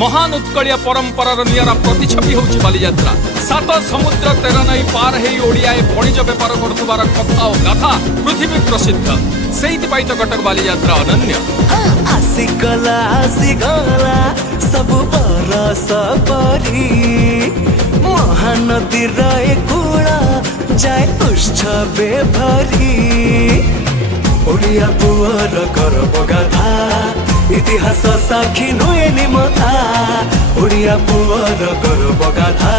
महान उत्कलिया परंपरार निरा प्रतिछवि होउछि बालीयात्रा। सात समुद्र 13 नई पार हेई ओडियाए वाणिज्य बेपार करथुबार कथा और गाथा पृथ्वी प्रसिद्ध। सेइथिपाई तो कटक बालीयात्रा अनन्य। आसिगला सब बरस परी महानदीर कूल जाए उत्सवे भरी ओडिया पुअर गर्व गाथा इतिहास साक्षी नुएनि मथा ओडिया पुअर गर्व गाथा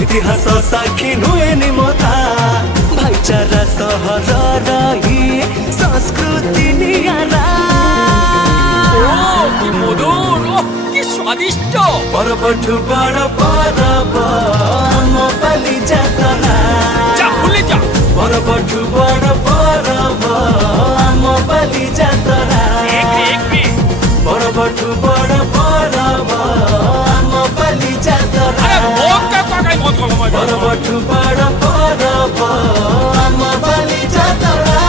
इतिहास साक्षी नुएनि मथा भाईचारा सहर रही संस्कृति नियारा कि मधुर कि स्वादिष्ट परबठु बड़ परब आम बालीयात्रा जा भूले जा परबठु बड़ परब आम बालीयात्रा परबठु बड़ परब आम बालीयात्रा अरे मोक का काई मत को मत परबठु बड़ परब आम बालीयात्रा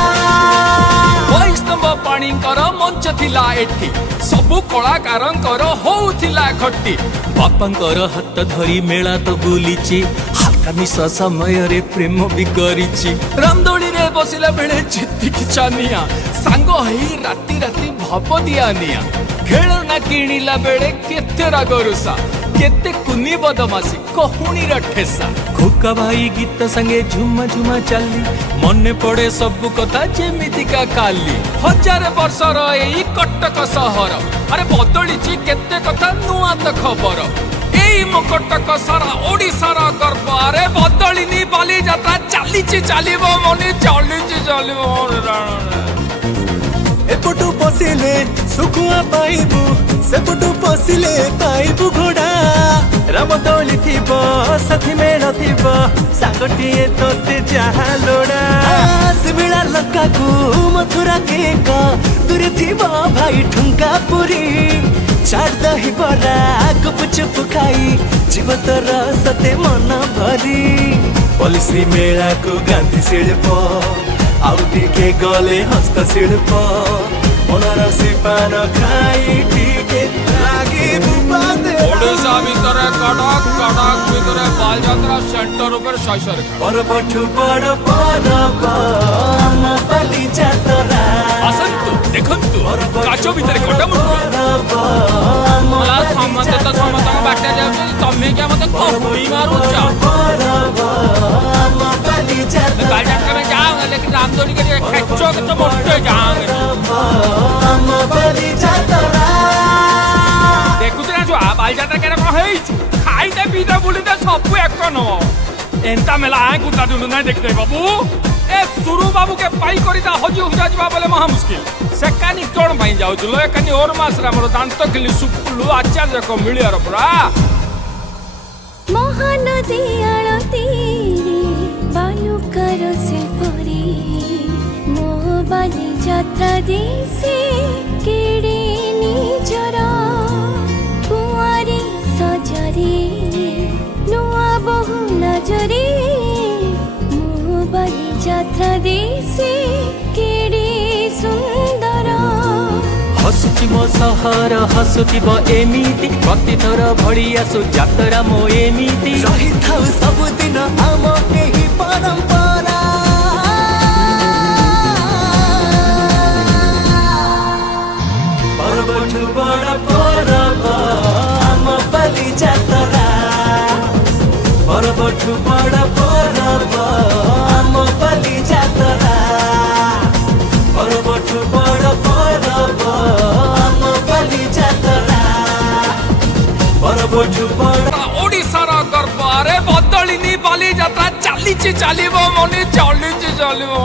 वैष्णव पाणीकर मंच थिला एठी सबु कलाकारंकर होउथिला खट्टी बापांकर हाथ धरी मेला तो बुलीची हल्का मिसा समय रे प्रेम भी करिची रामदोली रे बसिला बेले जेतिकी चानिया सांग हेई राती राती भाप दिया निया खेलना किणिला बेले केते रागरुसा केते कुनी बदमासी कहुनी ठेसा खोका भाई गीत संगे झुमा झुमा चली मने पड़े सब कथा जेमितिका काली हजार वर्षर एई कटक सहर अरे बदलिची केते कथा नुआ तो खबर एई मो कटक सारा ओडिसार गर्व अरे बदलिनी बालीयात्रा चलीची चलिबो मने चलीची चलिबो एपटू पसिले सुखुआ पाइबू सेपटू पसिले पाइबू घोड़ा रामदोली थिब साथी मेल थिब सागटिए तोते जहा लोड़ा सिबिला लकाकू मथुरा केक दूरे थिब भाई ठुंका पुरी चाट दही बरा गुपचुप खाई जीव तोर सते मन भरी पलिसी मेला को गांधी शिल्प आउ टिके गले हस्तशिल्प बनारसी पान खाई टिके लागी बुबादे ओडिशा भितर कटक कटक भितर बालीयात्रा सेंटर ऊपर शैशर परबठु बड़ परब आम बालीयात्रा आसन्तु देखन्तु काचो भितर कटमुट मला समत तो समत बाटे जाउछि तमे क्या मते कोई मारुछ परब आम बालीयात्रा बालीयात्रा में जाओ लेकिन रामदोली के खेचो के तो मोटे जाओ आम बालीयात्रा देखुते जो बालीयात्रा केन को हेइ खाइते पीते बुलिते सब एक न एंता मेला आय कुता दुनु नै देखते बाबू ए सुरु बाबू के पाई करिता हजी हुजा जीवा बोले महा मुश्किल सेकानी कोन पाई जाउ जुलो एकानी और मास रा मोर दांत किली सुपुलु आचार्य को मिलियर पुरा महानदी आळती बालुकर से परी मो बालीयात्रा दिसे केड़े निजर कुआरी सजरी नुआ बहु नजरी मो बालीयात्रा दिसे केड़े सुंदर हसुची मो सहर हसुथिब एमिति प्रतिथर भଳି आसु जातरा मो एमिति रही थाउ सब दिन आम एही परंपरा परबठु बड़ परब आम बालीयात्रा परबठु बड़ परब आम बालीयात्रा परबठु बड़ परब आम बालीयात्रा परबठु बड़ ओडिसार गर्व अरे बदलिनी बालीयात्रा चलीची चलिबो मने चलीची चलिबो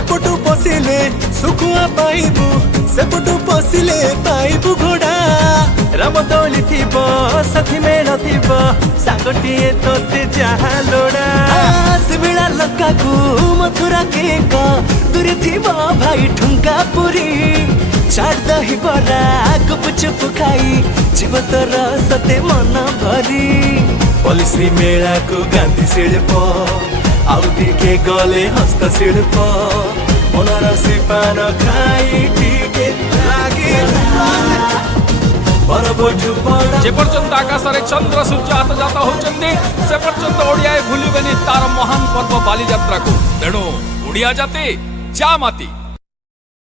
एपटू पसिले सुखुआ पाइबू सेपटू पसिले पाइबू घोड़ा रामदोली थिब साथी मेल थिब सागटिए तोते जहा लोड़ा सिबिला लकाकू मथुरा केक दूरे थिब भाई ठुंका पुरी चाट दही बरा गुपचुप खाई जीव तोर सते मन भरी पलिसी मेला को गांधी शिल्प आउ टिके गले हस्तशिल्प बनारसी पान खाई टिके लागी सबठु बड़ जे पर्यंत आकाश रे चंद्र सूर्य आतजात होचंदी से पर्यंत ओडिया भूलिबेनी तार महान पर्व बाली यात्रा को। तेणु ओडिया जाति चा माती